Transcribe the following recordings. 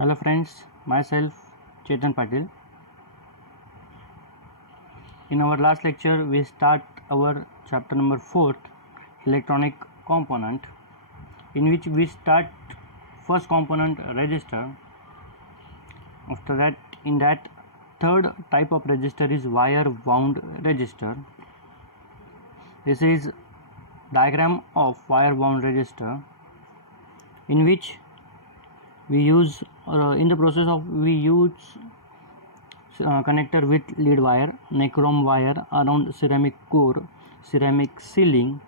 Hello friends, myself Chetan Patil. In our last lecture, we start our chapter number 4, electronic component, in which we start first component register. After that, in that third type of register is wire wound register. This is diagram of wire wound register, in which we use in the process of we use connector with lead wire, nichrome wire around ceramic core, ceramic sealing.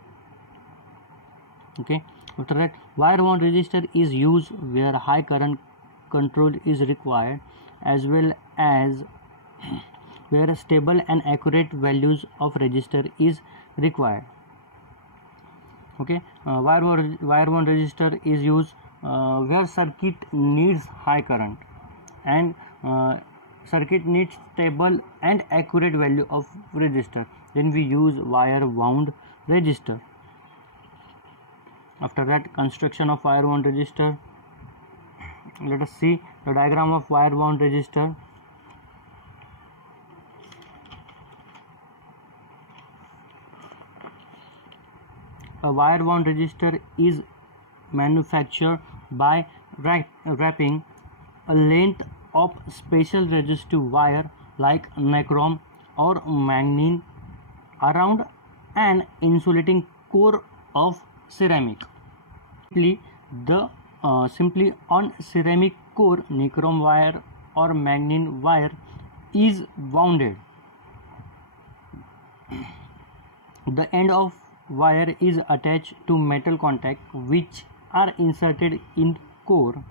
Okay, after that, wire wound resistor is used where high current control is required, as well as where stable and accurate values of resistor is required. Okay, wire wound resistor is used where circuit needs high current and circuit needs stable and accurate value of resistor. Then we use wire wound resistor. After that, construction of wire wound resistor. Let us see the diagram of wire wound resistor. A wire wound resistor is manufactured by wrapping a length of special resistive wire like nichrome or manganese around an insulating core of ceramic. Simply on ceramic core, nichrome wire or manganese wire is wounded. The end of wire is attached to metal contact which are inserted in core.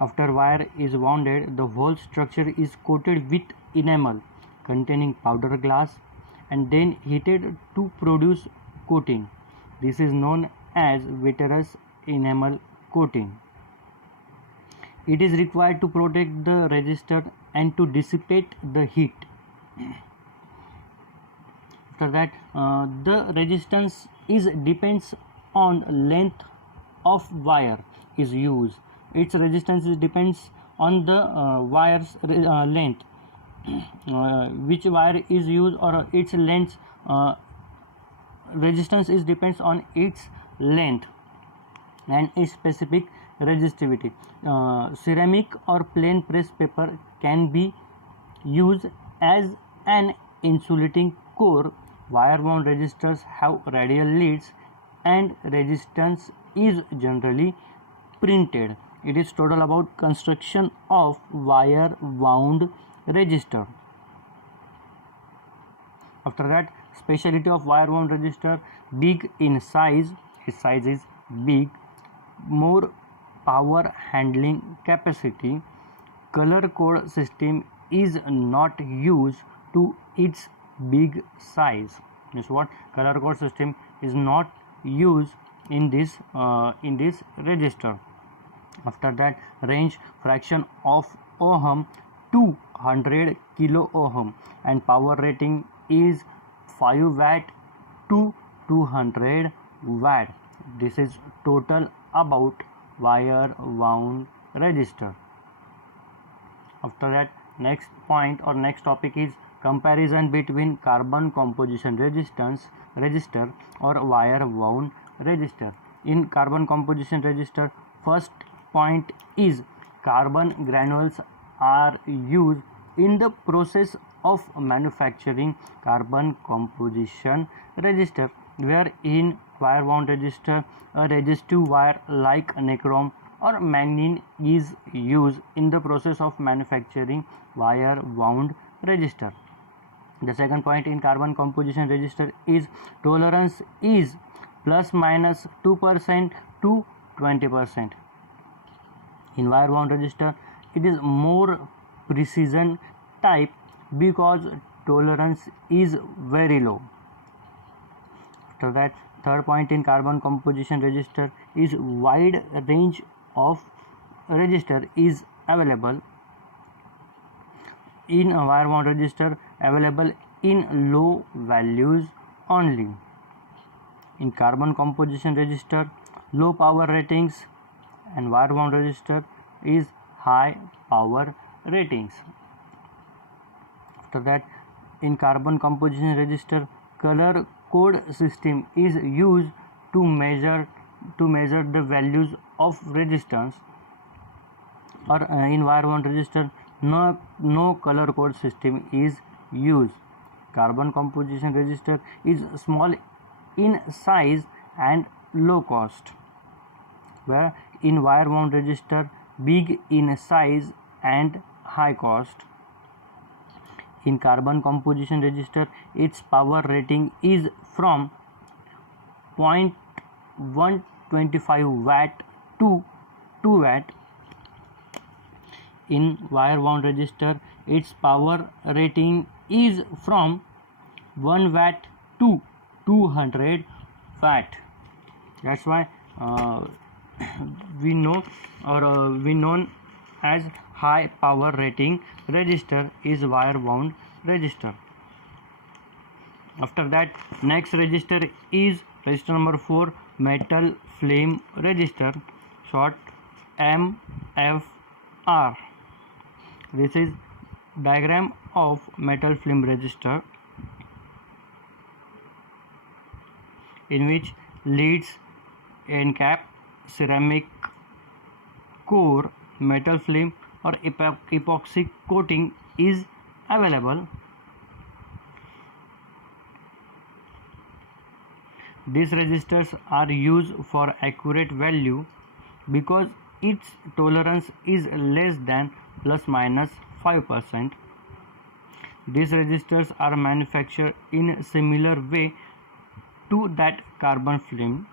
After wire is wounded, the whole structure is coated with enamel containing powder glass and then heated to produce coating. This is known as vitreous enamel coating. It is required to protect the resistor and to dissipate the heat. After that, the resistance depends on length of wire is used. Its resistance depends on the wire's length, which wire is used, or its length. Resistance depends on its length and its specific resistivity. Ceramic or plain press paper can be used as an insulating core. Wire wound resistors have radial leads and resistance is generally printed. It is total about construction of wire wound resistor. After that, speciality of wire wound resistor: big in size, its size is big, more power handling capacity. Color code system is not used to its big size. Means what? Color code system is not used in this register. After that, range fraction of ohm 200 kilo ohm and power rating is 5 watt to 200 watt. This is total about wire wound resistor. After that, next point or next topic is comparison between carbon composition resistor or wire wound resistor. In carbon composition resistor, first point is carbon granules are used in the process of manufacturing carbon composition resistor, where in wire wound resistor a resistive wire like nichrome or manganese is used in the process of manufacturing wire wound resistor. The second point in carbon composition resistor is tolerance is plus minus 2% to 20%. In wire wound resistor, it is more precision type because tolerance is very low. After that, third point in carbon composition resistor is wide range of resistor is available. In a wire wound resistor, available in low values only. In carbon composition resistor, low power ratings, and wire wound resistor is high power ratings. After that, in carbon composition register, color code system is used to measure the values of resistance. Or in wire wound register, no color code system is used. Carbon composition register is small in size and low cost, where in wire wound register big in size and high cost. In carbon composition register, its power rating is from 0.125 watt to 2 watt. In wire wound register, its power rating is from 1 watt to 200 watt. That's why we know, or we known as high power rating register is wire wound register. After that, next register is register number 4, metal flame register, short MFR. This is diagram of metal film register, in which leads, end cap, ceramic core, metal film or epoxy coating is available. These registers are used for accurate value because its tolerance is less than ±5%. These registers are manufactured in a similar way to that carbon film.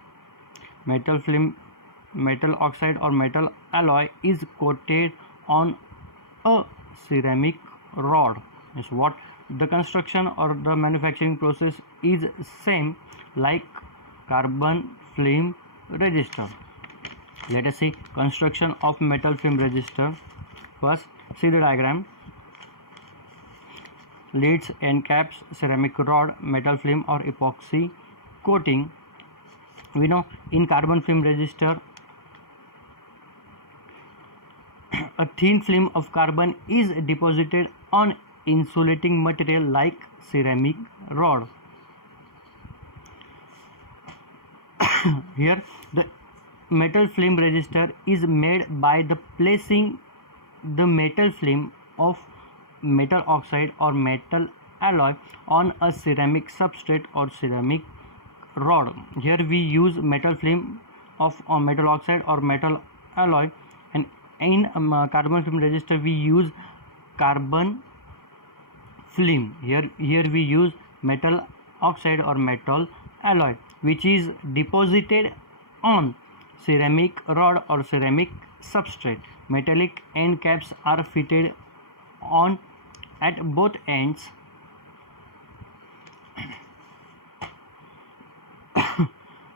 Metal film, metal oxide or metal alloy is coated on a ceramic rod. Is what the construction or the manufacturing process is same like carbon film register. Let us see construction of metal film register. First, see the diagram. Leads, end caps, ceramic rod, metal film or epoxy coating. We know in carbon film register, a thin film of carbon is deposited on insulating material like ceramic rod. Here the metal film register is made by the placing the metal film of metal oxide or metal alloy on a ceramic substrate or ceramic rod. Here we use metal film of metal oxide or metal alloy, and in carbon film register we use carbon film. Here we use metal oxide or metal alloy, which is deposited on ceramic rod or ceramic substrate. Metallic end caps are fitted on at both ends.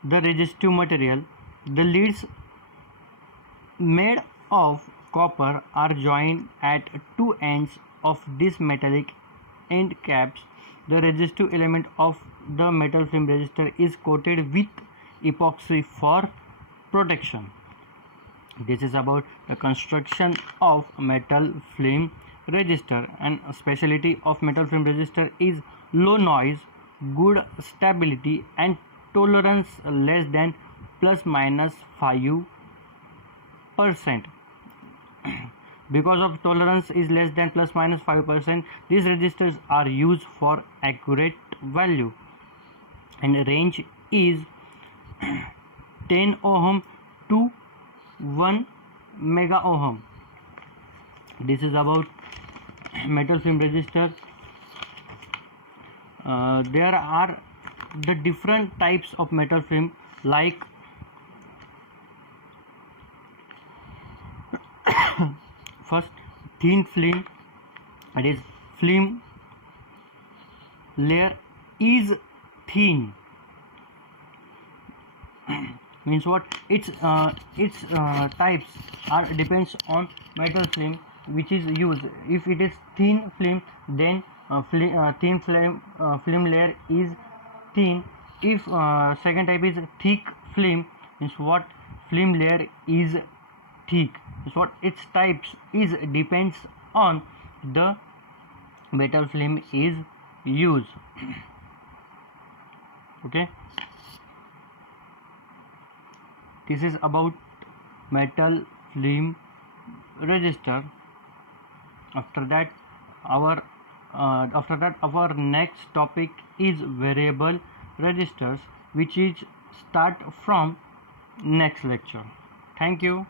The resistive material, the leads made of copper are joined at two ends of these metallic end caps. The resistive element of the metal film register is coated with epoxy for protection. This is about the construction of metal film register, and specialty of metal film register is low noise, good stability and tolerance less than ±5%. Because of tolerance is less than ±5%, these registers are used for accurate value, and range is 10 ohm to 1 mega ohm. This is about metal film register. There are the different types of metal film, like first thin film, that is film layer is thin. Means what? Its types are depends on metal film which is used. If it is thin film, then thin film layer is thin. If second type is thick film, means what? Film layer is thick. So what its types is depends on the metal film is used. Okay, this is about metal film register. After that our next topic is variable registers, which is start from next lecture. Thank you.